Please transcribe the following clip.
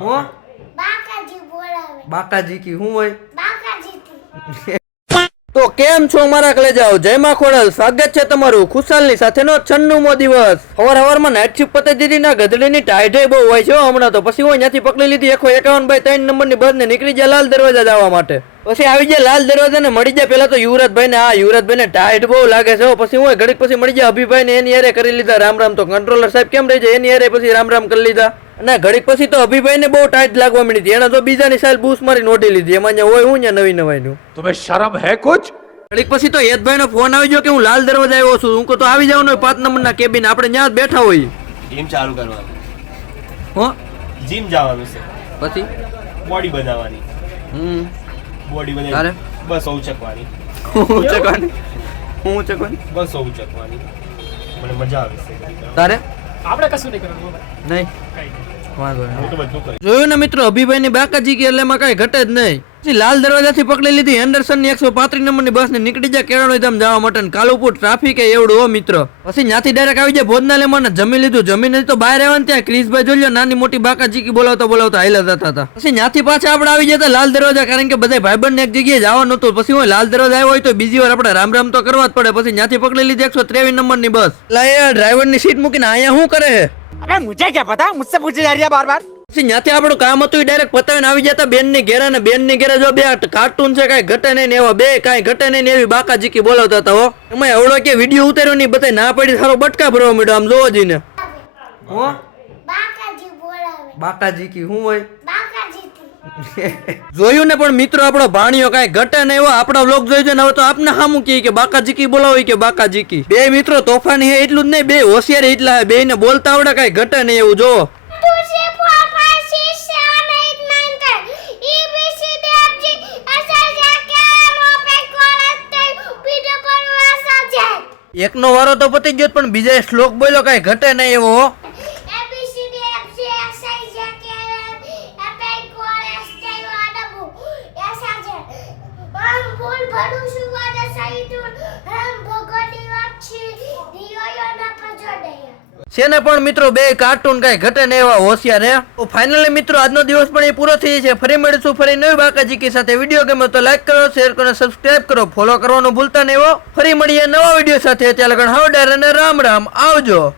હું બાકાજી બોલાવે. બાકાજી કી હું હોય બાકાજીથી. તો કેમ છો મારા કલેજાઓ, જય માં ખોડલ. સ્વાગત છે તમારું ખુશાલની સાથેનો 96મો દિવસ. હવારમાં નાઇટ શિફ્ટ પતે દીધી ના ગધડીની ટાઈટે બહુ હોય છે હમણાં તો. પછી હું ત્યાંથી પકડી લીધી 151/3 નંબરની બસ ને નીકળી ગયા લાલ દરવાજા જવા માટે. પછી આવી જાય લાલ દરવાજા ને મળી જાય પેલા તો યુવરાજભાઈ ને. આ યુવરાજભાઈ ને ટાઈટ બહુ લાગે છે. પછી હું ઘડીક પછી મળી જાય અભિભાઈ ને, એની હારે કરી લીધા રામ રામ. તો કંટ્રોલર સાહેબ કેમ રહી જાય એની હારે પછી રામ રામ કરી લીધા. અને ઘડીક પછી તો અભિભાઈ ને બહુ ટાઈટ લાગવા મળી હતી. એને તો બીજાની સાઈલ બૂસ મારી નોટી લીધી. એમાં હોય હું નવી નવાઈનું. तुम्हें शर्म है कुछ? ઘડીક પછી તો યદભાઈ નો ફોન આવી ગયો કે હું લાલ દરવાજા આવ્યો છું. હું તો આવી જાવ ને 5 નંબરના કેબિન, આપણે ત્યાં જ બેઠા હોઈએ. જીમ ચાલુ કરવાનું. હો જીમ જવાનું છે, પછી બોડી બનાવવાની. બોડી તારે? બનાવી બસ ઉચકવાની. હું ચકવાની બસ ઉચકવાની. મને મજા આવે છે. તારે આપણે કશું નહીં કરવાનું નહીં વાંધો હું નહીં. તો બધું કરીશ. જોયું ને મિત્રો, અભિભાઈ ની બાકાજી કે એટલે એમાં કઈ ઘટે જ નહીં. પછી લાલ દરવાજા થી પકડી લીધી હેન્ડરસન ની 135 નંબરની બસ ને નીકળી જાય કેળવણી ધામ જવા માટે. કાલુપુર ટ્રાફિક એવડું હો મિત્રો. પછી ત્યાંથી ડાયરેક્ટ આવી જાય ભોજનાલયમાં ને જમી લીધું. જમીને તો બહાર આવ્યા ને ત્યાં ક્રિશભાઈ જોઈ લો નાની મોટી બાકાજી કી બોલાવતા હાઈલા જતા હતા. પછી ત્યાંથી પાછા આપણે આવી જતા લાલ દરવાજા, કારણ કે બધા ભાઈબંધ ને એક જગ્યાએ જવાનું હતું. પછી હું લાલ દરવાજા આવ્યો હોય તો બીજી વાર આપણે રામ રામ તો કરવા જ પડે. પછી ત્યાંથી પકડી લીધી 123 નંબરની બસ. ડ્રાઈવર ની સીટ મૂકીને અહીંયા શું કરે છે? अरे मुझे क्या पता, मुझसे पूछे जा रही है बार बार. પછી ત્યાંથી આપણું કામ હતું ડાયરેક્ટ પતાવીને આવી જતા બેન ની ઘેરે. ને બેન ની ઘેરે જો બે કાર્ટૂન છે, કઈ ઘટે નહીં એવા બે, કઈ ઘટે નહીં એવી બાકાજી કી બોલાવતા હતા. હો એમાં એવડો કે વિડીયો ઉતાર્યો નહીં, બધા ના પડી સારો બટકા ભરવા માંડ્યો આમ જોવો જઈને. હો બાકાજી બોલાવે. બાકાજી કી હું હોય બાકાજીથી. જોયું ને પણ મિત્રો, આપણો ભાણિયો કઈ ઘટે નહીં. એવો આપણા વ્લોગ જોઈ છે ને હવે તો આપને સામું કે બાકાજી કી બોલાવી કે બાકાજી કી. બે મિત્રો તોફાની હે એટલું જ નહીં, બે હોશિયાર એટલા હે. બે ને બોલતા આવડે, કઈ ઘટે નહીં એવું જો. 2 3 4 5 6 7 8 9 10 EBCDFG એકનો વારો તો પતી ગયો પણ બીજા શ્લોક બોલ્યો, કઈ ઘટે નહીં એવો. હો છે ને પણ મિત્રો બે કાર્ટૂન કઈ ઘટે ને એવા હોશિયાર હે. તો ફાઇનલી મિત્રો આજનો દિવસ પણ એ પૂરો થઈ છે. ફરી મળીશું ફરી નવી બાકાજી કી સાથે. વિડીયો ગમે તો લાઈક કરો, શેર કરો, સબસ્ક્રાઇબ કરો, ફોલો કરવાનું ભૂલતા નહીં. ફરી મળીએ નવા વિડીયો સાથે. ત્યાં લગન હાઉ ડર અને રામ રામ, આવજો.